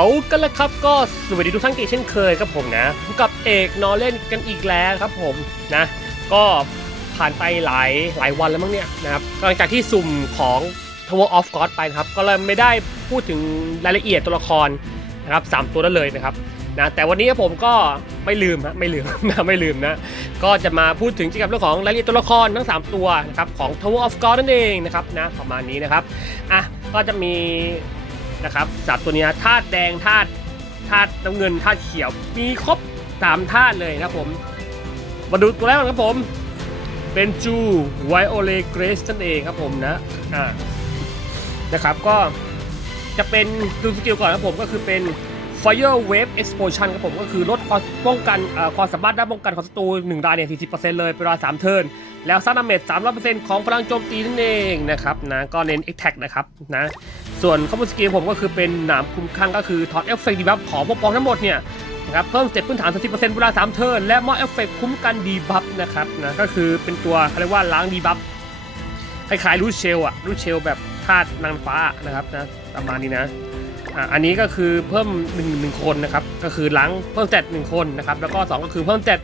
เอากันละครับก็สวัสดีทุกท่านอีกเช่นเคยครับผมนะกับเอกนอเล่นกันอีกแล้วครับผมนะก็ผ่านไปหลายหลายวันแล้วมั้งเนี่ยนะครับหลังจากที่สุ่มของ Tower of God ไปนะครับ ก็เลยไม่ได้พูดถึงรายละเอียดตัวละครนะครับสามตัวนั้นเลยนะครับนะแต่วันนี้ผมก็ไม่ลืมฮะไม่ลืมนะไม่ลืมนะก็จะมาพูดถึงเกี่ยวกับเรื่องของรายละเอียดตัวละครทั้ง 3 ตัวนะครับของ Tower of God นั่นเองนะครับนะประมาณนี้นะครับอะก็จะมี นะครับสามตัวนี้ธาตุแดงธาตุธาตุน้ำเงินธาตุเขียว มีครบสามธาตุเลยนะครับผม มาดูตัวแรกก่อนครับผม เป็นจูไวโอเลเกรสนั่นเองครับผมนะอ่านะครับก็จะเป็นดูสกิลก่อนครับผมก็คือเป็น Fire Wave Explosion ครับผมก็คือลดความป้องกันความสามารถด้านป้องกันของศัตรู1รายเนี่ย40%เลยเป็นเวลา3เทิร์นแล้วสร้างดาเมจ300%ของพลังโจมตีนั่นเองนะครับนะก็เน้น Attack นะครับนะ ส่วนข้อมูลสกิลผมก็คือเป็นหนามคุ้มข้างก็คือถอดเอฟเฟกต์ดีบัฟของพวกปองทั้งหมดเนี่ยนะครับเพิ่มสเต็ปพื้นฐาน30%เวลา3เทิร์นและมอเอฟเฟกต์คุ้มกันดีบัฟนะครับนะก็คือเป็นตัวเขาเรียกว่าล้างดีบัฟคล้ายๆรูทเชลอะรูทเชลแบบธาตุนางฟ้านะครับนะประมาณนี้นะอะอันนี้ก็คือเพิ่ม1นึ่งหนึ่งคนนะครับก็คือล้างเพิ่มแตดหนึ่งคนนะครับแล้วก็2ก็คือเพิ่มแตด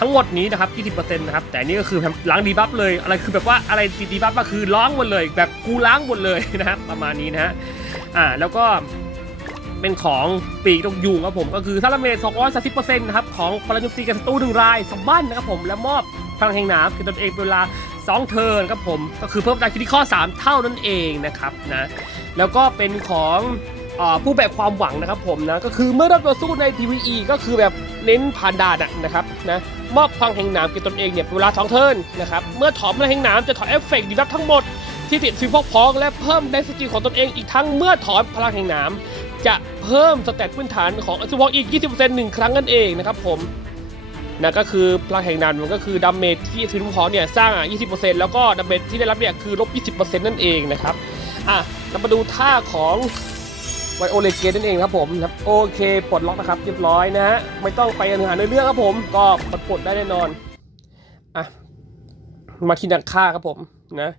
ทั้งหมดนี้นะครับ 20%นะครับ แต่นี่ก็คือล้างดีบัฟเลย อะไรคือแบบว่าอะไรดีบัฟก็คือล้างหมดเลย แบบกูล้างหมดเลยนะครับ ประมาณนี้นะฮะ อ่า แล้วก็เป็นของปีกตกยุงครับผม ก็คือซาลาเมต230%นะครับ ของพลังโจมตีกับศัตรูหนึ่งรายสมบัตินะครับผม และมอบพลังแห่งหนามคือตนเองเป็นเวลา 2 เทิร์นครับผม ก็คือเพิ่มดาคิดข้อ 3 เท่านั่นเองนะครับนะ แล้วก็เป็นของ ผู้แบกความหวังนะครับผมนะก็คือเมื่อเราต่อสู้ใน PVE ก็คือแบบเน้นผ่านด่านนะครับนะมอบพลังแห่งหนามแก่ตนเองเนี่ยเป็นเวลา2เทิร์นนะครับเมื่อถอนพลังแห่งหนามจะถอนเอฟเฟกต์ดีบัฟทั้งหมดที่ติดฟิวพอกพองและเพิ่มไดสกิลของตนเองอีกทั้งเมื่อถอนพลังแห่งหนามจะเพิ่มสเตตพื้นฐานของอัศวอกอีก 20%หนึ่งครั้งนั่นเองนะครับผมนะก็คือพลังแห่งนามมันก็คือดาเมจที่ฟิวพอกเนี่ยสร้างอะ20%แล้วก็ดาเมจที่ได้รับเนี่ยคือลบ20%นั่นเองนะครับอะเรามาดูท่าของ ไวโอเลเกนนั่นเองครับผมครับโอเคปลดล็อกนะครับเรียบร้อยนะฮะไม่ต้องไปเนื้อหาในเรื่องครับผมก็ปลดปลดได้แน่นอนอะมาที่นักฆ่าครับผมนะ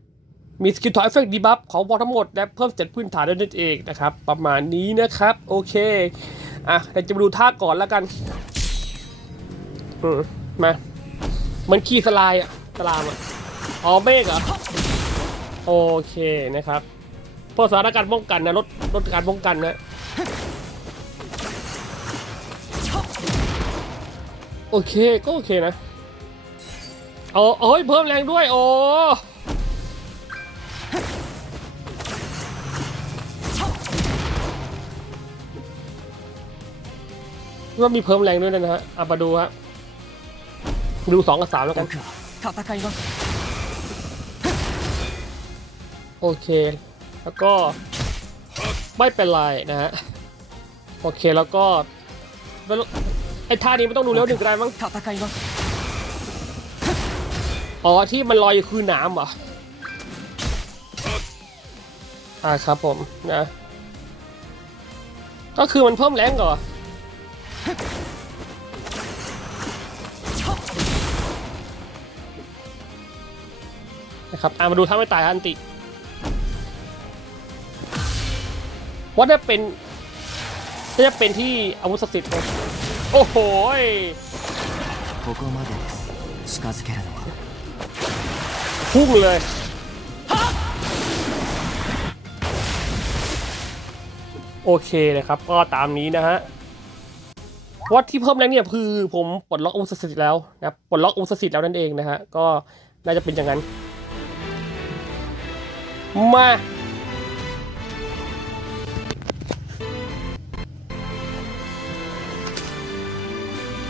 มีสกิลถอยเอฟเฟกต์ดีบัฟของบอลทั้งหมด และเพิ่มเสร็จพื้นฐานด้วยนั่นเองนะครับ ประมาณนี้นะครับ โอเค อะเดี๋ยวจะมาดูท่าก่อนแล้วกันอืมมามันขี่สลายอะสลามอะอ๋อเมฆเหรอ โอเคนะครับ ราะสถานการณ์ป้องกันนะลดลดการป้องกันนะโอเคก็โอเคนะโอ้โอ้ยเพิ่มแรงด้วย โอ้ว่ามีเพิ่มแรงด้วยนะฮะเอามาดูฮะดูสองกับสามแล้วกันโอเค แล้วก็ไม่เป็นไรนะฮะ โอเคแล้วก็ ไอ้ท่านี้ไม่ต้องดูเร็วหนึ่งก็ได้มั้งอ๋อที่มันลอยอยู่คือน้ำเหรออ่าครับผมนะ ก็คือมันเพิ่มแรงก่อนนะครับอ่ามาดูท่าไม่ตายอันติ ว่าถ้าเป็นน่าจะเป็นที่อาวุธศักดิ์สิทธิ์นะโอ้โหพุ่งเลยโอเคนะครับ ก็ตามนี้นะฮะวัดที่เพิ่มแล้วเนี่ยคือผมปลดล็อกอุสสิทธิ์แล้วนะปลดล็อกอุสสิทธิ์แล้วนั่นเองนะฮะก็น่าจะเป็นอย่างนั้น มา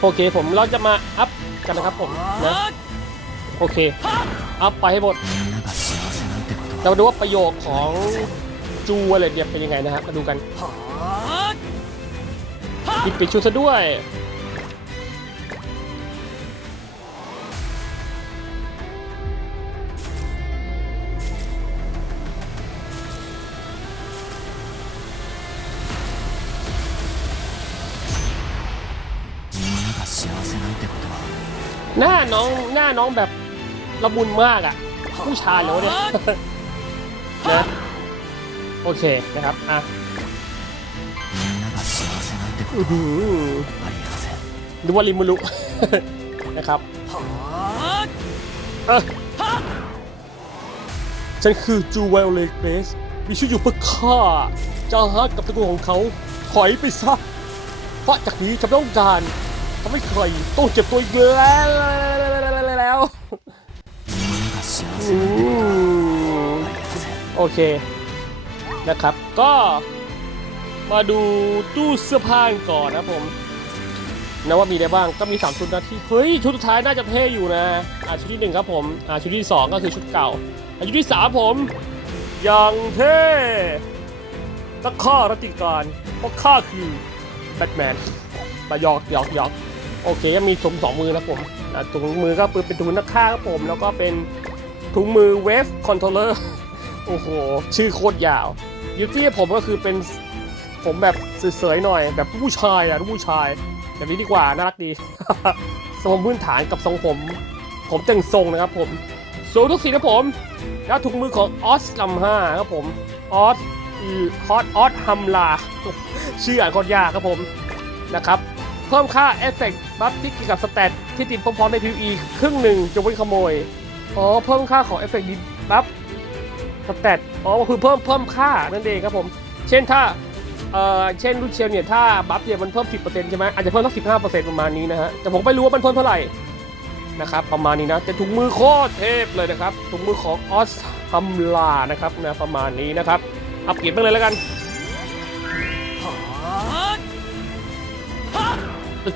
โอเคผมเราจะมาอัพกันนะครับผมนะโอเคอัพไปให้หมดเรามาดูว่าประโยคของจูอะไรเนี่ยเป็นยังไงนะครับมาดูกันปิดปิดชุดซะด้วย หน้าน้องหน้าน้องแบบละบุนมากอะ ผู้ชายแล้วเนี่ยนะโอเคนะครับอะหรือว่าริมุลุนะครับฉันคือจูเวลเลเบสมีชื่ออยู่เพื่อฆ่าจ้าฮาร์กับตระกูลของเขาถอยไปซะเพราะจากนี้จะไต้องการ เขาไม่เคยตู้เจ็บตัวอีกแล้แล้วโอเคนะครับ ก็มาดูตู้เสื้อผ้าก่อนนะผมนะว่ามีอะไรบ้างก็มี 3 ชุดนะที่เฮ้ยชุดสุดท้ายน่าจะเท่อยู่นะอ่าชุดที่ 1 ครับผมอ่าชุดที่ 2 ก็คือชุดเก่าอาชุดที่ 3 ผมอย่างเท่นักฆ่ารัติการเพราะข้าคือแบทแมนมายอกยอกยอก โอเคก็มีถุงสองมือนะผมอ่าถุงมือก็เป็นถุงนักฆ่าครับผม แล้วก็เป็นถุงมือเวฟคอนโทรลเลอร์โอ้โห ชื่อโคตรยาวยูตี้ผมก็คือเป็นผมแบบเสยๆหน่อย แบบผู้ชายอะผู้ชายแบบนี้ดีกว่าน่ารักดีทรงพื้นฐานกับทรงผม ผมแต่งทรงนะครับผมสูงทุกสีนะผม แล้วถุงมือของออสลัมห้าครับผมออสฮอตออสฮัมลาชื่ออ่านโคตรยากครับผมนะครับ เพิ่มค่าเอฟเฟกต์บัฟที่เกี่ยวกับสแตทที่ติดพร้อมๆใน PVE ครึ่งหนึ่งจะเว้นขโมย อ๋อ เพิ่มค่าของเอฟเฟกต์ดีบัฟสแตทอ๋อคือเพิ่มเพิ่มค่านั่นเองครับผม เช่นถ้า เอ่อ เช่นลูเชลเนี่ย ถ้าบัฟเนี่ยมันเพิ่ม 10%ใช่ไหมอาจจะเพิ่มสัก15%ประมาณนี้นะฮะ แต่ผมไม่รู้ว่ามันเพิ่มเท่าไหร่นะครับประมาณนี้นะแต่ถุงมือโคตรเทพเลยนะครับถุงมือของออสฮัมลานะครับนะประมาณนี้นะครับอัปเกรดไปเลยแล้วกัน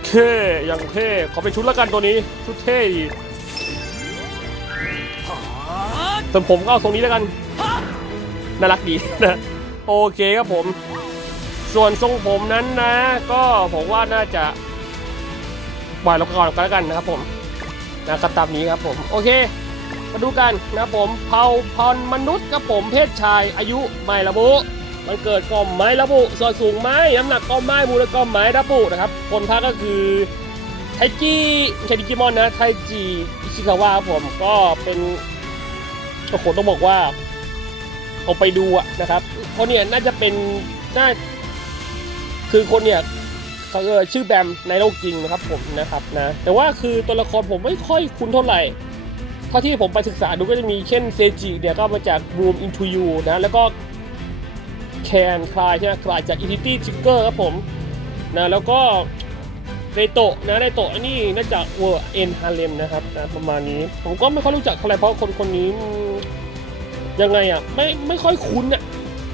เคอย่างเท่ขอเป็นชุดล้วกันตัวนี้ ชุดเท่ดีส่วนผมก็เอาทรงนี้แล้วกัน น่ารักดีนะ โอเคครับผม ส่วนทรงผมนั้นนะ ก็ผมว่าน่าจะปล่อยเราก่อนก็แล้วกันนะครับผมนะครับตามนี้ครับผม โอเค มาดูกันนะครับผมเผ่าพันธุ์มนุษย์ครับผมเพศชายอายุไม่ระบุ มันเกิดกล่อมไม้ระบุส่วนสูงไม้น้ำหนักก้อมไม้มูลก้อมไม้ระบุนะครับ คนพากย์ก็คือไทจิไม่ใช่ดิจิมอนนะไทจิอิชิคาวะผมก็เป็นโอ้โหต้องบอกว่าเอาไปดูอะนะครับคนเนี่ยน่าจะเป็นน่าคือคนเนี่ยเขาเออชื่อแบมในโลกจริงนะครับผมนะครับนะแต่ว่าคือตัวละครผมไม่ค่อยคุ้นเท่าไหร่เท่าที่ผมไปศึกษาดูก็จะมีเช่นเซจิเนี่ยก็มาจาก Room Into You นะแล้วก็ แคนคลายใช่ไหมคลายจาก Infinity Trigger ครับผมนะแล้วก็ในโตะนะในโตะอันนี้น่าจะเวอร์เอ็นฮาเลมนะครับนะประมาณนี้ ผมก็ไม่ค่อยรู้จักเท่าไหร่เพราะคนคนนี้ยังไงอะไม่ไม่ค่อยคุ้นอะ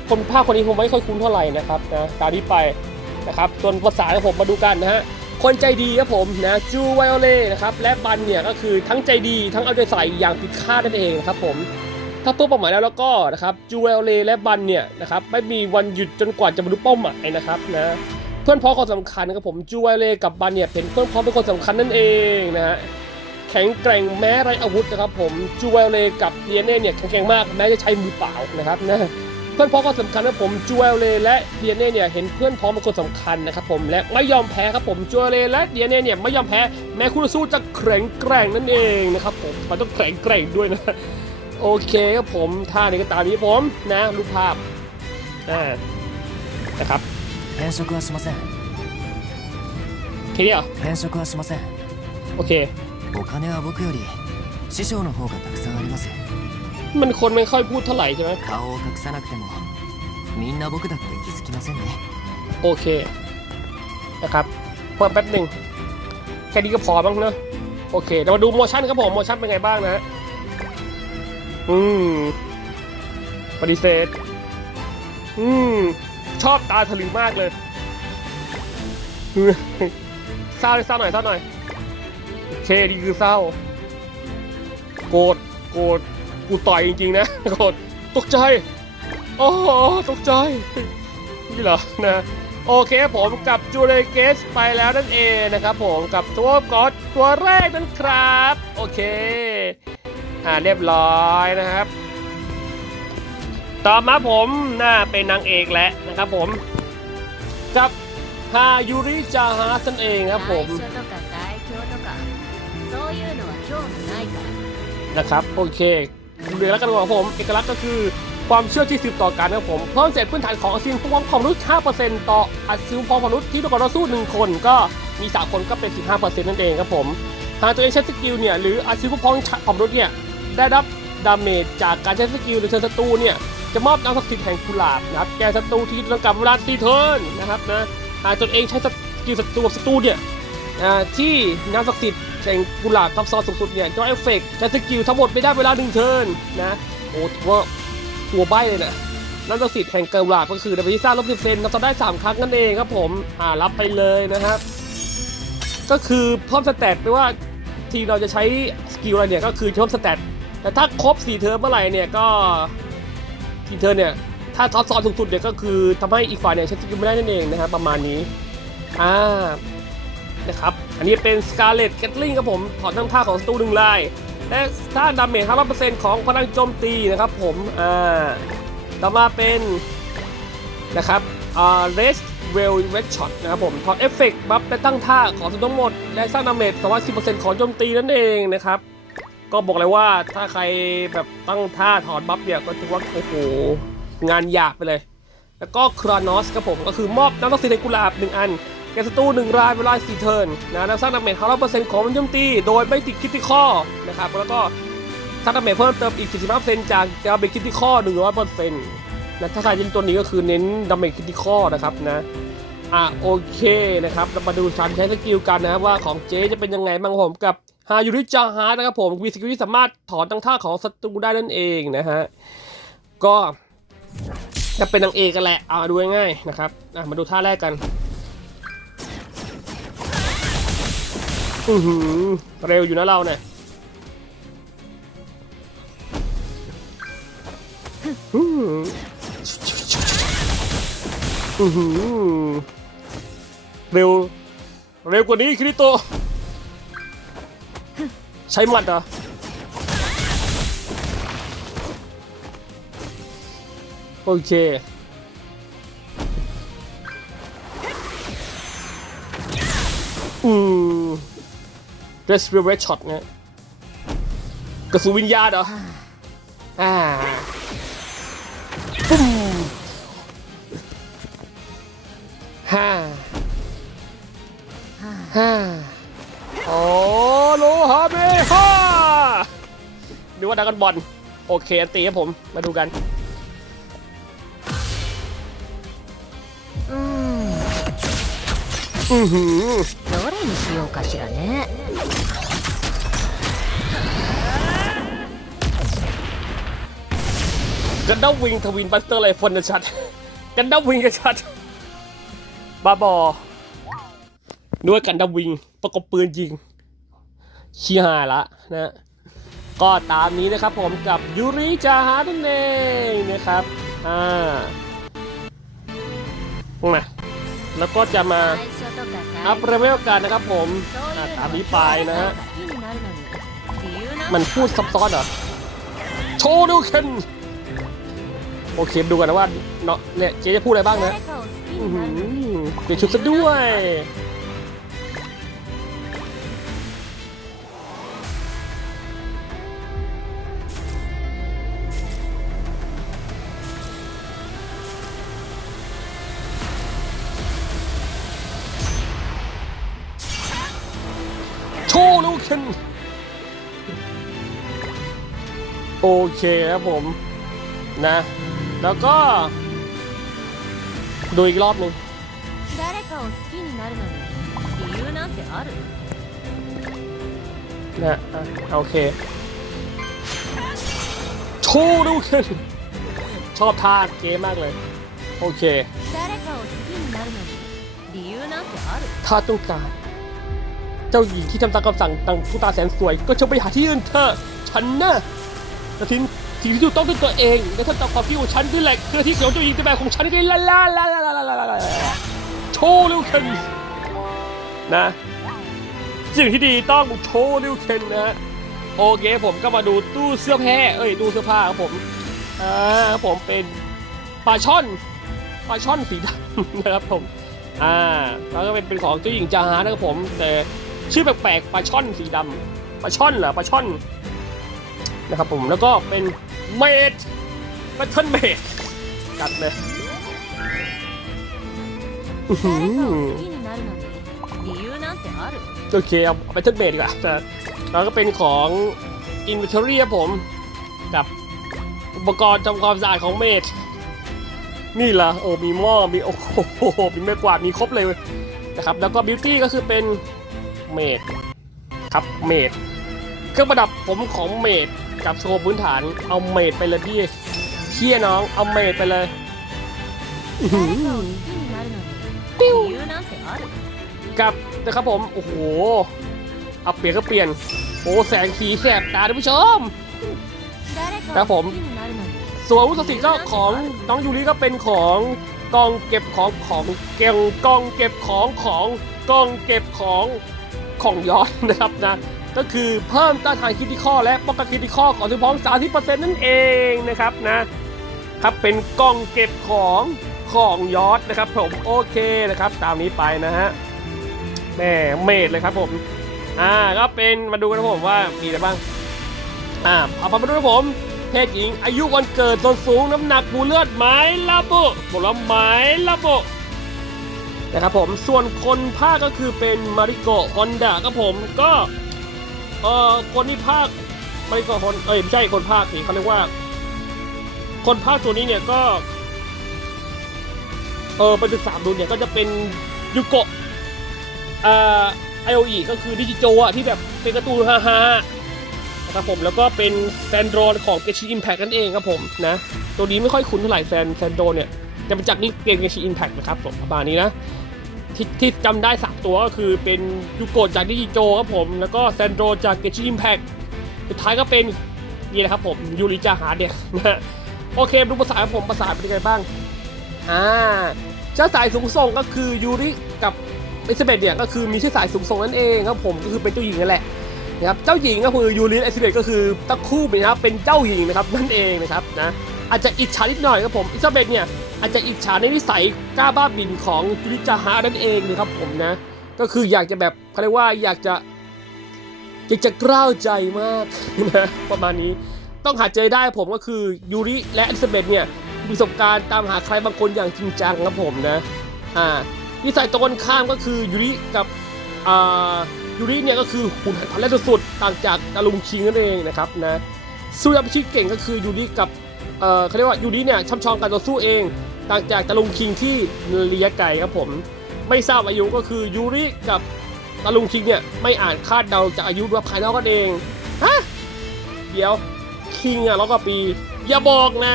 คนภาคคนนี้ผมไม่ค่อยคุ้นเท่าไหร่นะครับนะตามนี้ไปนะครับส่วนภาษาของผมมาดูกันนะฮะคนใจดีครับผมนะจูไวโอเล่นะครับและบันเนี่ยก็คือทั้งใจดีทั้งเอาใจใส่อย่างผิดคาดนั่นเองครับผม ถ้าเป้าเป้าหมายแล้วแล้วก็นะครับจูไวโอเล่และบันเนี่ยนะครับไม่มีวันหยุดจนกว่าจะบรรลุเป้าหมายนะครับนะเพื่อนพ้องคนสำคัญนะครับผมจูไวโอเล่กับบันเนี่ยเป็นเพื่อนพ้องเป็นคนสำคัญนั่นเองนะฮะแข็งแกร่งแม้ไรอาวุธนะครับผมจูเวลเลกับเดียเน่เนี่ยแข็งแกร่งมากแม้จะใช้มือเปล่านะครับนะเพื่อนพ้องก็สำคัญนะผมจูเวลเลและเดียเน่เนี่ยเห็นเพื่อนพ้องเป็นคนสำคัญนะครับผมและไม่ยอมแพ้ครับผมจูเวลเลและเดียเน่เนี่ยไม่ยอมแพ้แม้คู่ต่อสู้จะแข็งแกร่งนั่นเองนะครับผมมันต้องแข็งแกร่งด้วยนะ โอเคครับผมท่านี้ก็ตามนี้ผมนะรูปภาพอ่านะครับ 変色はしません ทีเดียว 変色はしません โอเค お金は僕より師匠の方がたくさんあります มันคนไม่ค่อยพูดเท่าไหร่ใช่ไหม 顔を隠さなくてもみんな僕だって気づきませんね โอเค นะครับเพิ่มแป๊บหนึ่งแค่นี้ก็พอบ้างเนอะโอเคเรามาดูโมชั่นครับผมโมชั่นเป็นไงบ้างนะฮะ อืมปฏิเสธ อืม ชอบตาถลึงมากเลยเศร้าเลยเศร้าหน่อยเศร้าหน่อยโอเคนี่คือเศร้า โกรธโกรธกูต่อยจริงๆนะโกรธตกใจอ๋อตกใจ นี่เหรอนะโอเคผมกับจูเลเกสไปแล้วนั่นเองนะครับผมกับตัวกอดตัวแรกนั่นครับ โอเค อ่าเรียบร้อยนะครับ ต่อมาผมน่าเป็นนางเอกแหละนะครับผมกับฮายูริจาฮาสันเองครับผมนะครับโอเคเรือและกันของผมเอกลักษณ์ก็คือความเชื่อที่สืบต่อกันนะครับผมเพิ่มเศษพื้นฐานของอาซินพวงความรู้5%ต่ออาซิลพวงความรู้ที่ตัวต่อสู้1คนก็มี3คนก็เป็น 15%นั่นเองครับผมหากตัวเองใช้สกิลเนี่ยหรืออาชีพผู้พ้องความรู้เนี่ย ได้รับดาเมจจากการใช้สกิลหรือเชิญศัตรูเนี่ยจะมอบน้ำศักดิ์สิทธิ์แห่งกุหลาบนะครับแก่ศัตรูที่ต้องการเวลา4เทิร์นนะครับนะหากตนเองใช้สกิลศัตรูศัตรูเนี่ยอ่าที่น้ำศักดิ์สิทธิ์แห่งกุหลาบทับซ้อนสูงสุดเนี่ยจอเอฟเฟกต์ใช้สกิลทั้งหมดไม่ได้เวลาหนึ่งเทิร์นนะโอ้ถือว่าตัวใบเลยนะน้ำศักดิ์สิทธิ์แห่งกุหลาบก็คือดับเบิลซ่าลบสิบเซนนับได้สามครั้งนั่นเองครับผมอ่ารับไปเลยนะครับ ก็คือเพิ่มสเตตไม่ว่าทีเราจะใช้สกิลอะไรเนี่ยก็คือเพิ่มสเตต แต่ถ้าครบ4เทอร์เมื่อไหร่เนี่ยก็4เทอร์เนี่ยถ้าท็อปซอนสูงสุดเนี่ยก็คือทำให้อีกฝ่ายเนี่ยใช้สกิลไม่ได้นั่นเองนะครับประมาณนี้อ่านะครับอันนี้เป็น Scarlet Gatling ครับผมถอดทั้งท่าของสตูหนึ่งลายและท่าดาเมจ5%ของพลังโจมตีนะครับผมอ่าต่อมาเป็นนะครับอ่า Red Well Red Shot นะครับผมถอดเอฟเฟกต์บัฟและตั้งท่าของสตูทั้งหมดและสร้างดาเมจ210%ของโจมตีนั่นเองนะครับ ก็บอกเลยว่าถ้าใครแบบตั้งท่าถอดบัฟเนี่ยก็ถือว่าโอ้โหงานยากไปเลย แล้วก็ครานอสครับผมก็คือมอบน้ำตกสีในกุหลาบหนึ่งอันแกศัตรูหนึ่งรายเวลาสี่เทิร์นนะแล้วสร้างดาเมจ500%ของมันโจมตีโดยไม่ติดคิดที่ข้อนะครับแล้วก็สร้างดาเมจเพิ่มเติมอีก75%จากดาเมจคิดที่ข้อ100%นะถ้าใครเล่นตัวนี้ก็คือเน้นดาเมจคิดที่ข้อนะครับนะอะโอเคนะครับเรามาดูการใช้สกิลกันนะครับว่าของเจ๊จะเป็นยังไงบ้างผมกับ ฮายูริจาฮาร์นะครับผมมีสกิลที่สามารถถอนตั้งท่าของศัตรูได้นั่นเองนะฮะ ก็จะเป็นนางเอกกันแหละ เอาดูง่ายๆนะครับมาดูท่าแรกกัน อือหือ เร็วอยู่นะเราเนี่ยอือหือ เร็ว เร็วกว่านี้คริโต ใช้หมัดเหรอโอเคอืม Dress r e v e Shot เนี่ยกระสุนวิญญาณเหรออ่าปุ้มฮ่าฮ่า โอ้โลฮาเบฮ่าดูว่าดักกันบอล โอเคอันตีครับผม มาดูกัน うーん อือหือ どれにしようかしらね กันดับวิงทวินบัสเตอร์ไรฟนชัด กันดับวิงกันชัด บาบอ ด้วยกันดับวิงประกบปืนยิงชี้หาละนะก็ตามนี้นะครับผมกับยูริจาฮานั่นเองนะครับอ่ามาแล้วก็จะมาอัพเรเวลกันนะครับผมตามนี้ไปนะฮะมันพูดซับซ้อนเหรอโชว์ดูเคนโอเคดูกันนะว่าเนาะเนี่ยเจจะพูดอะไรบ้างนะเปลี่ยนชุดซะด้วย โอเคครับผมนะ แล้วก็ ดูอีกรอบหนึ่งนะโอเค โชว์ดูขึ้นชอบท่าเกมมากเลย โอเคถ้าต้องการ เจ้าหญิงที่ทำตามคำสั่งตังผู้ตาแสนสวย ก็ชะไปหาที่อื่นเถอะ ฉันนะ่ะ แต่ทิ้งสิ่งที่ถูกต้องด้วยตัวเองและทำตามความคิดของฉันนี่แหละคือที่ของเจ้าหญิงในแบบของฉันไงล่ะล่ะล่ะล่ะล่ะล่ะล่ะล่ะโชว์ดูเคนนะสิ่งที่ดีต้องโชว์ดูเคนนะโอเคผมก็มาดูตู้เสื้อแพ้เอ้ยตู้เสื้อผ้าครับผมอ่าผมเป็นปลาช่อนปลาช่อนสีดำนะครับผมอ่าแล้วก็เป็นเป็นของเจ้าหญิงจาฮานะครับผม แต่ชื่อแปลกๆปลาช่อนสีดำปลาช่อนเหรอปลาช่อน นะครับผมแล้วก็เป็นเมดแพทัทินเมดจัดเลยโอเคเอาไปทัทินเมดดีกว่าจะแล้วก็เป็นของอินเวนทอรี่ผมกับอุปกรณ์ทำความสะอาดของเมดนี่ละโอ้มีหม้อมีโอ้โหมีไม่กวาดมีครบเลยนะครับ แล้วก็บิวตี้ก็คือเป็นเมดครับเมดเครื่องประดับผมของเมด กับโคปพื้นฐานเอาเมดไปเลยพี่เชี่ยน้องเอาเมดไปเลยติ้วกับนะครับผม โอ้โห เอาเปลี่ยนก็เปลี่ยน โอ้แสงขีแสบตาทุกผู้ชมนะคผม ส่วนวุฒิสิทธิ์ก็ของน้องยูริก็เป็นของกองเก็บของของเก่งกองเก็บของของกองเก็บของของยอดนะครับนะ ก็คือเพิ่มต้านทานคริติคอและป้องกันคริติคอของสมพร้อง30%นั่นเองนะครับนะครับเป็นกล้องเก็บของของยอดนะครับ ผมโอเคนะครับ ตามนี้ไปนะฮะแม่เมดเลยครับผมอ่าก็เป็นมาดูกันนะผมว่ามีอะไรบ้างอ่าเอามาดูนะผมเพศหญิงอายุวันเกิดส่วนสูงน้ำหนักบูเลือดไม้ระบุบอกแล้วไม้ระบุนะครับผมส่วนคนภาคก็คือเป็นมาริโกฮอนดาครับผมก็ เอ่อคนที่ภาคไมาริโกฮอนเอ้ยไม่ใช่คนภาคนี่เขาเรียกว่า คนภาคตัวนี้เนี่ยก็ เออไปศึกษาดูเนี่ยก็จะเป็นยูโกะอ่าไอโออีก็คือดิจิโจอะที่แบบเป็นการ์ตูนฮาฮานะครับผมแล้วก็เป็นแซนโดรนของเกชิอิมแพ t นั่นเองครับผมนะ ตัวนี้ไม่ค่อยคุ้นเท่าไหร่แซนแซนโดรนเนี่ยจะเป็นจากนี่เกมเกชิอิมแพ t นะครับผมประมาณนี้นะ ที่ที่จำได้สามตัวก็คือเป็นยูโกะจากดิจิโจครับผม แล้วก็แซนโดรจากเกชิอิมแพ t สุดท้ายก็เป็นนี่นะครับผมยูริจาฮาร์ดเนี่ยนะโอเคดูภาษาผมภาษาเป็นยังไงบ้างอ่าเจ้าสายสูงส่งก็คือยูริกับเอลิเบธเนี่ยก็คือมีชื่อสายสูงส่งนั่นเองครับผมก็คือเป็นเจ้าหญิงนั่นแหละนะครับเจ้าหญิงก็คือยูริเอลิเบธก็คือตั้งคู่นะครับเป็นเจ้าหญิงนะครับนั่นเองนะครับนะอาจจะอิจฉานิดหน่อยครับผมเอลิเบธเนี่ย อาจจะอิจฉาในนิสัยกล้าบ้าบินของยูริจาฮานั่นเองนะครับผมนะ ก็คืออยากจะแบบเขาเรียกว่าอยากจะอยากจะกล้าวใจมากนะประมาณนี้ต้องหาเจอได้ผมก็คือยูริและอลิซาเบธเนี่ยมีประสบการณ์ตามหาใครบางคนอย่างจริงจังครับผมนะอ่านิสัยตรงกันข้ามก็คือยูริกับอ่ายูริเนี่ยก็คือหุ่นหันพันแรกสุดๆต่างจากตาลุงคิงนั่นเองนะครับนะสู้ยับชิเก่งก็คือยูริกับเอ่อเขาเรียกว่ายูริเนี่ยช่ำชองการต่อสู้เอง ต่างจากตาลุงคิงที่เลียไก่ครับผม ไม่ทราบอายุก็คือยูริกับตาลุงคิงเนี่ยไม่อาจคาดเดาจากอายุว่าภายนอกกันเองฮะเดี๋ยวคิงอะร้อยกว่าปี อย่าบอกนะ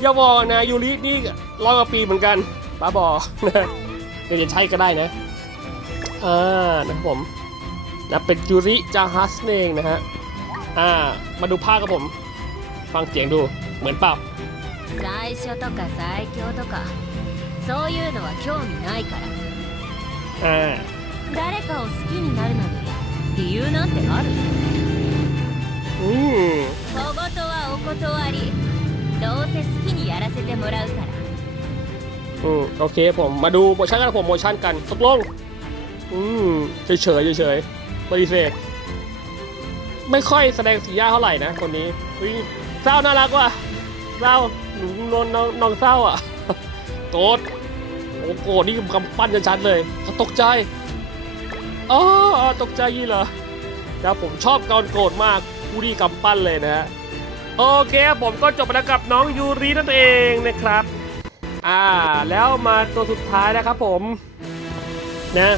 อย่าบอกนะยูรินี่ร้อยกว่าปีเหมือนกันป้าบอกนะเดี๋ยวจะใช่ก็ได้นะอ่านะครับผมนะเป็นยูริจาฮัสเองนะฮะอ่ามาดูภาพกับผม ฟังเสียงดูเหมือนเปล่า 最初とか最強とかそういうのは興味ないから อ่า 誰かを好きになるのに理由なんてある อืม 小言はお断りどうせ好きにやらせてもらうから อืมโอเคผมมาดูโมชั่นกันผมโมชั่นกันตกลงอืมเฉยเฉยๆเฉยๆปฏิเสธไม่ค่อยแสดงสีหน้าเท่าไหร่นะคนนี้อุ๊ยเศร้าน่ารักว่ะ เศร้าหนูนนนอน้องเศร้าอะโกรธโอ้โกรธนี่คำปั้นชัดๆเลยเขาตกใจอ๋อตกใจยี่เหรอครับผมชอบการโกรธมากกูดีกำปั้นเลยนะฮะโอเคผมก็จบแล้วกับน้องยูรินั่นเองนะครับ อ่าแล้วมาตัวสุดท้ายนะครับผมนะ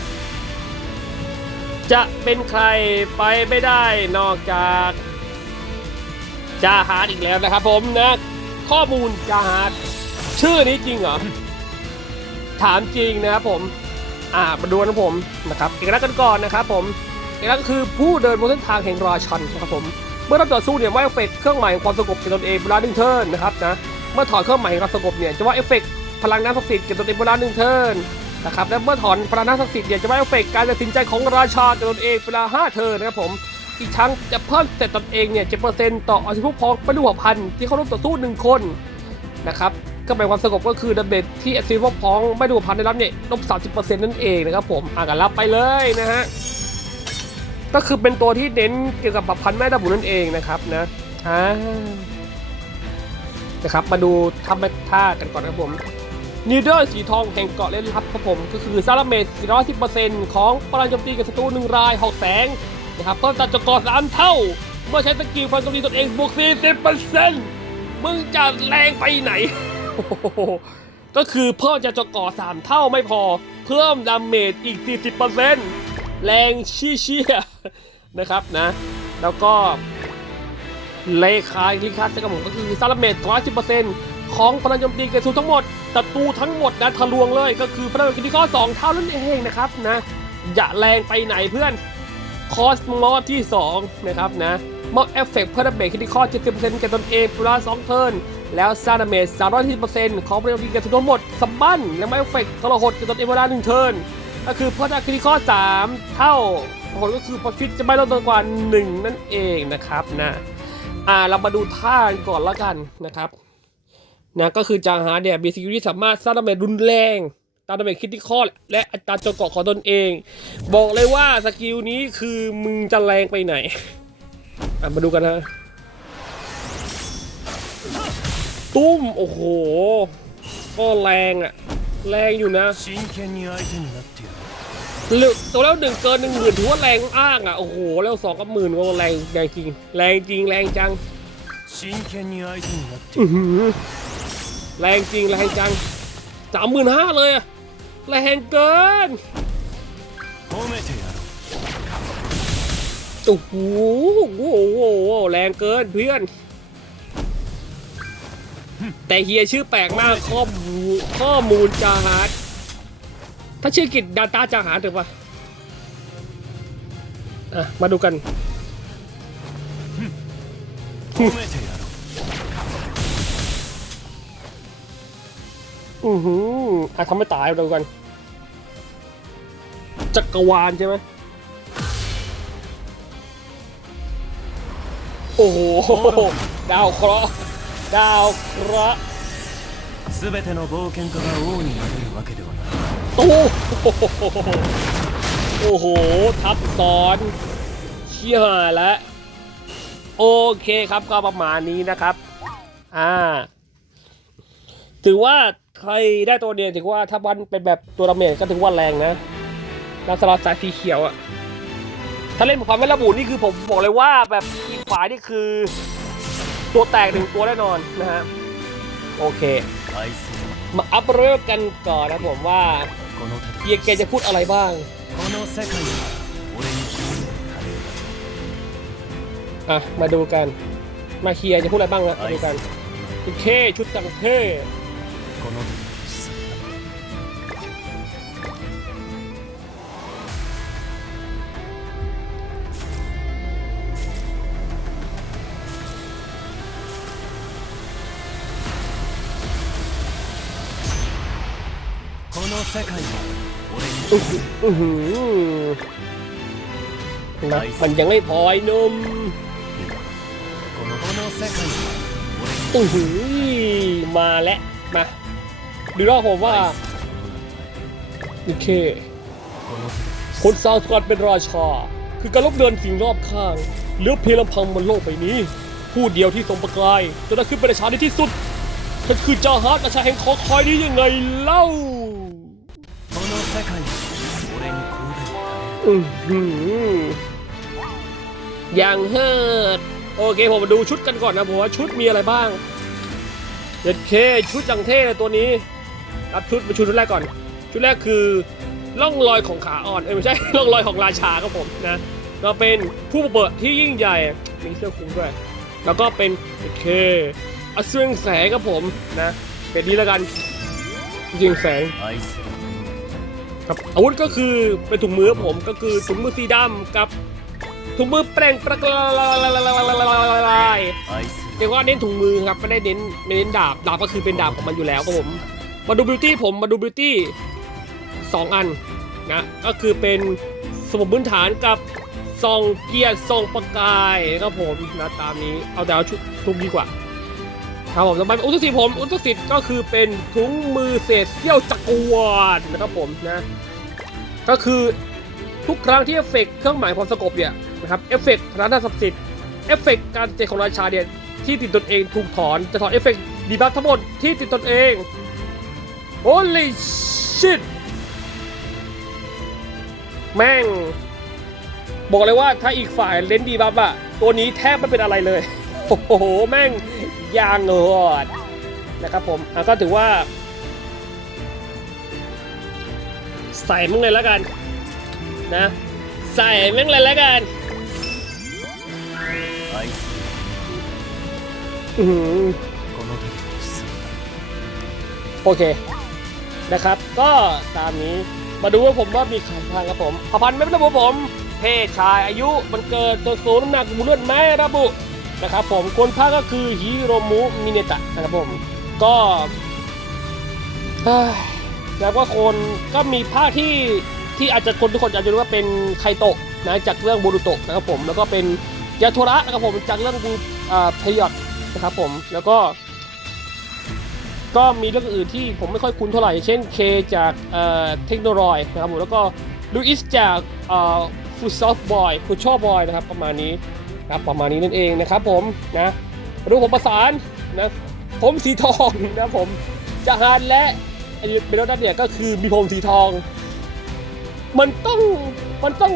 จะเป็นใครไปไม่ได้นอกจากจาฮาร์ดอีกแล้วนะครับผมนะ ข้อมูลจาฮาร์ดชื่อนี้จริงเหรอ ถามจริงนะครับผม อ่ามาดูนะผมนะครับเอกลักษณ์กันก่อนนะครับผมเอกลักษณ์ก็คือผู้เดินบนเส้นทางแห่งราชันนะครับผม เมื่อเราต่อสู้เนี่ยว่าเอฟเฟกต์เครื่องหมายแห่งความสงบแก่ตนเองเวลาหนึ่งเทิร์นนะครับนะเมื่อถอดเครื่องหมายแห่งความสงบเนี่ยจะว่าเอฟเฟกต์พลังน้ำศักดิ์สิทธิ์แก่ตนเองเวลาหนึ่งเทิร์นนะครับและเมื่อถอนพลังน้ำศักดิ์สิทธิ์เนี่ยจะว่าเอฟเฟกต์การตัดสินใจของราชาแก่ตนเองเวลาห้าเทิร์นนะครับผม อีกทั้งจะเพิ่มแต่ตนเองเนี่ยเจ็ดเปอร์เซ็นต์ต่ออาชีพพองไม่รู้หัวพันที่เข้าร่วมต่อสู้หนึ่งคนนะครับก็หมายความสงบก็คือดับเบิลที่อสซิฟพ้องไม่ดูพันได้รับเนี่ยลบสามสิบเปอร์เซ็นต์นั่นเองนะครับผมอ่ากันรับไปเลยนะฮะก็คือเป็นตัวที่เน้นเกี่ยวกับปรับพันแม่ดับบุนั่นเองนะครับนะอ่านะครับมาดูทำท่ากันก่อนนะครับผมนีเดอร์สีทองแห่งเกาะเล่นลับครับผม ก็คือซาลาเมส410%ของพลังโจมตีกับศัตรูหนึ่งรายหอกแสง นะครับเพิ่มตัดจกอสามเท่า เมื่อใช้สกิลพลังโจมตีตนเองบวก40%มึงจะแรงไปไหน ก็คือเพิ่มจะจกอสามเท่าไม่พอ เพิ่มดาเมจอีก 40%แรงชี้เชี่ยนะครับนะ แล้วก็เลขาลิคัสนะครับผมก็คือซาลาเมต110%ของพลังโจมตีเกสูทั้งหมดศัตรูทั้งหมดนะทะลวงเลยก็คือพลังคิดข้อ2เท่านั้นเองนะครับนะอย่าแรงไปไหนเพื่อน คอสมอที่ 2 นะครับนะมอบเอฟเฟกต์เพื่อดาเมจคิดข้อ 70%แก่ตนเองเวลา2เทิร์นแล้วซาลาเมต310%ของพลังโจมตีเกสูทั้งหมดสบั้นและไม่เอฟเฟกต์ทรหดแก่ตนเองเวลา1เทิร์นก็คือเพื่อดาคิดข้อ 3 เท่าผลก็คือพอฟิตจะไม่ลดน้อยกว่า 1 นั่นเองนะครับนะอ่าเรามาดูท่าก่อนละกันนะครับนะก็คือจางฮาเนี่ยมีสกิลที่สามารถสร้างดาเมจรุนแรง ตามดาเบจคิดที่ข้อและอาจารย์โจเกาะขอตนเอง บอกเลยว่าสกิลนี้คือมึงจะแรงไปไหนมาดูกันฮะตุ้ม โอ้โห ก็แรงอะแรงอยู่นะหลุดตัวแล้วหนึ่งเกินหนึ่งหมื่นถือว่าแรงอ้างอะโอ้โหแล้วสองกับหมื่นก็แรงแรงจริงแรงจริงแรงจังแรงจริงแรงจังสามหมื่นห้าเลยอะ แรงเกินโอ้โหโอ้โหแรงเกินเพื่อน แต่เฮียชื่อแปลกมากข้อมูลข้อมูลจาฮาร์ดถ้าชื่อกิจดาตาจาฮาร์ดถูกปะะมาดูกัน อือหืออ่ะทำไม่ตายดูกัน จักรวาลใช่ไหมโอ้โห ดาวเคราะห์ดาวเคราะห์ 全ての冒険家が王になれるわけではない ตู้โอ้โห ทับซ้อนเชี่ยแล้ว โอเคครับก็ประมาณนี้นะครับ อ่า ถือว่า ใครได้ตัวเดียวถือว่าถ้าบันเป็นแบบตัวดาเมจก็ถือว่าแรงนะนางสล็อสายสีเขียวอะถ้าเล่นผมความไม่ระบุนี่คือผมบอกเลยว่าแบบอีกฝ่ายนี่คือ ตัวแตกหนึ่งตัวแน่นอนนะฮะโอเค มาอัปเลิกกันก่อนนะผมว่าเฮียเกจะพูดอะไรบ้างอะมาดูกัน มาเฮียจะพูดอะไรบ้างนะมาดูกันเคชุดจังเท่ の手の必殺だ この世界は俺に อื้อหืออื้อหือนะมันยังไม่พอไอ้หนุ่ม このこの世界は俺に อื้อหือมาแล้วมา ดูแล้วผมว่าโอเคคนซาวกาดเป็นราชา คือการลบเดินสิงรอบข้างเลือเพียงพังบนโลกใบนี้ ผู้เดียวที่สมประกายจนได้ขึ้นเป็นราชาที่ที่สุดฉันคือจาฮาร์ดราชาแห่งคอคอยนี้ยังไงเล่าอย่างเฮิร์ดโอเคผมมาดูชุดกันก่อนนะผมว่าชุดมีอะไรบ้างเด็ดเคชุดจังเท่ตัวนี้ รับชุดมาชุดแรกก่อน ชุดแรกคือล่องรอยของขาอ่อนเอ้ยไม่ใช่ ล่องรอยของราชาครับผมนะเราเป็นผู้เปิดที่ยิ่งใหญ่มีเสื้อคลุมด้วย แล้วก็เป็นโอเคอสูรแสงครับผมนะเป็นนี้แล้วกันยิงแสงครับอาวุธก็คือเป็นถุงมือผมก็คือถุงมือสีดำกับถุงมือแปลงประกลายเรียกว่าเน้นถุงมือครับไม่ได้เน้นเน้นดาบดาบก็คือเป็นดาบของมันอยู่แล้วครับผม มาดูบิวตี้ผมมาดูบิวตี้สองอันนะก็คือเป็นสมุดพื้นฐานกับซองเกียร์ซองประกายครับผมนะตามนี้เอาแต่เอาชุดทุกดีกว่าครับผมสำหรับอุตสิทธิ์ผมอุตสิทธิ์ก็คือเป็นถุงมือเศษเสี้ยวจักรวาลนะครับผมนะก็คือทุกครั้งที่เอฟเฟกต์เครื่องหมายความสงบเนี่ยนะครับเอฟเฟกต์พระราศักดิ์สิทธิ์เอฟเฟกต์การเจของราชาเนี่ยที่ติดตนเองถูกถอนจะถอนเอฟเฟกต์ดีบัฟทั้งหมดที่ติดตนเอง Holy shit แม่ง บอกเลยว่าถ้าอีกฝ่ายเล่นดีบัฟอะตัวนี้แทบไม่เป็นอะไรเลย โอ้โห แม่งยางงอดนะครับผมก็ถือว่า ใส่มึงเลยละกัน นะ ใส่มึงเลยละกันโอเค นะครับ ก็ตามนี้มาดูว่าผมว่ามีใครบ้างครับผมพพันไม่ระบุผม เพศชายอายุมันเกิดตัวสูงน้ำหนักเลือดไม่ระบุนะครับผมคนภาคก็คือฮิโรมุมิเนตะนะครับผมก็เฮ้ยแล้วก็คนก็มีภาคที่ที่อาจจะคนทุกคนอาจจะรู้ว่าเป็นไคโตะนะจากเรื่องบูรุโตะนะครับผมแล้วก็เป็นยาโทระนะครับผมจากเรื่องบูอ่าพยอดนะครับผมแล้วก็ ก็มีเรื่องอื่นที่ผมไม่ค่อยคุ้นเท่าไหร่ เช่นเคจากเอ่อเทคโนโลยีนะครับผมแล้วก็ลูอิสจากเอ่อฟูซอฟบอยฟูชอบอยนะครับประมาณนี้นะครับประมาณนี้นั่นเองนะครับผมนะรูปผมประสานนะผมสีทองนะผมจาฮานและอันนี้เป็นรถเนี่ยก็คือมีผมสีทอง มันต้องมันต้อง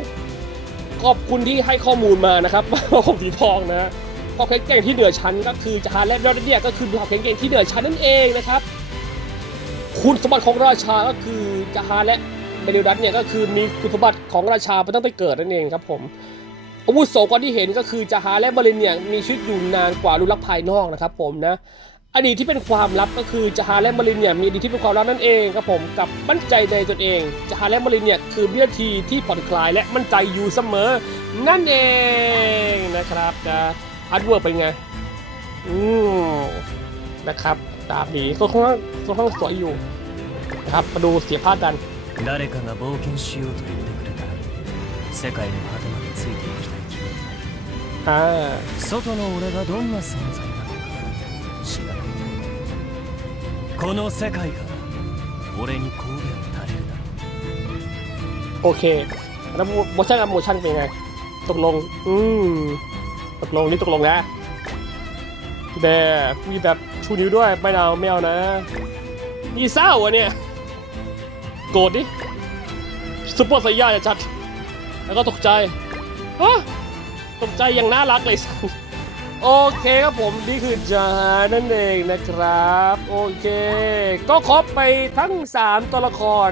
ขอบคุณที่ให้ข้อมูลมานะครับว่าผมสีทองนะ ความแข็งแกร่งที่เหนือชั้นก็คือจาและยอดเดียก็คือความแข็งแกร่งที่เหนือชั้นนั่นเองนะครับ คุณสมบัติของราชาก็คือจาและเบลิดัสเนี่ยก็คือมีคุณสมบัติของราชาไปตั้งแต่เกิดนั่นเองครับผมอาวุธโสกว่าที่เห็นก็คือจาฮาและเบลินเนี่ยมีชีวิตอยู่นานกว่ารูปลักภายนอกนะครับผมนะอดีตที่เป็นความลับก็คือจาฮาและเบลินเนี่ยมีอดีตที่เป็นความลับนั่นเองครับผมกับมั่นใจในตนเองจาฮาและเบลินเนี่ยคือวินาทีที่ผ่อนคลายและมั่นใจอยู่เสมอนั่นเองนะครับนะ อาร์ตเวิร์กเป็นไง อืมนะครับ ตามนี้ก็ค่อนข้างค่อนข้างสวยอยู่นะครับ มาดูเสียภาพกัน 誰かが冒険しようと言ってくれたら世界の果てまでついていきたい気分だ อ่า 外の俺がどんな存在なのか知らないこの世界が俺に神戸を垂れるだろう โอเค แล้วโมชั่นกับโมชั่นเป็นไง ตกลง อืม ตกลงนี่ตกลงนะแต่มีแบบชูนิ้วด้วยไม่เอาไม่เอานะนี่เศร้าอะเนี่ยโกรธดิซุปเปอร์ไซย่าจะชัด แล้วก็ตกใจฮะตกใจอย่างน่ารักเลยสัโอเคครับผมนี่คือจาฮานั่นเองนะครับ โอเค ก็ครบไปทั้ง 3 ตัวละคร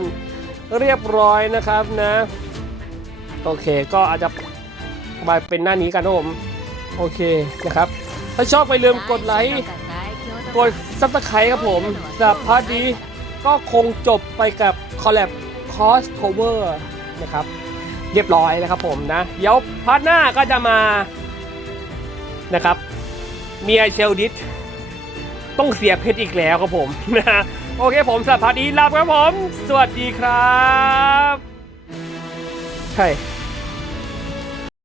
เรียบร้อยนะครับนะ โอเคก็อาจจะมาเป็นหน้านี้กันนะผม โอเคนะครับ ถ้าชอบไปลืมกดไลค์ กดซับสไครต์ครับผมสำหรับพาร์ทนี้ก็คงจบไปกับคอลแลบคอสโ o เวอร์นะครับ เรียบร้อยนะครับผมนะ เดี๋ยวพาร์ทหน้าก็จะมานะครับ เมียเชลดิสต้องเสียเพชรอีกแล้วครับผมนะโอเคผมสำหรับพาร์ทนี้ลาไปครับผม สวัสดีครับ ใช่